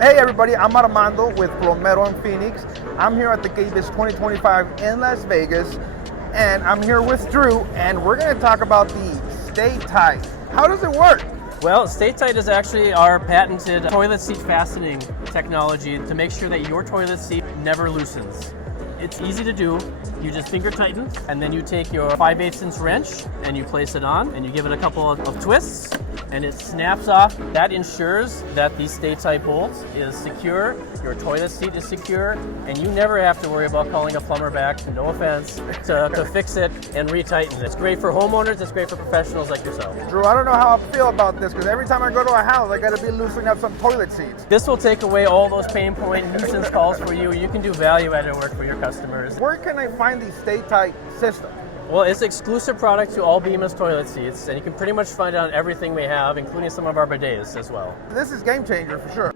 Hey everybody, I'm Armando with Plomero in Phoenix. I'm here at the KBIS 2025 in Las Vegas, and I'm here with Drew, and we're going to talk about the Stay Tight. How does it work? Well, Stay Tight is actually our patented toilet seat fastening technology to make sure that your toilet seat never loosens. It's easy to do. You just finger tighten, and then you take your 5/8" wrench and you place it on, and you give it a couple of twists, and it snaps off. That ensures that the Stay Tight bolt is secure, your toilet seat is secure, and you never have to worry about calling a plumber back, no offense, to fix it and retighten it. It's great for homeowners, it's great for professionals like yourself. Drew, I don't know how I feel about this, because every time I go to a house, I got to be loosening up some toilet seats. This will take away all those pain point nuisance calls for you. You can do value-added work for your customers. Where can I find the Stay Tight system? Well, it's an exclusive product to all Bemis toilet seats, and you can pretty much find it on everything we have, including some of our bidets as well. This is game changer for sure.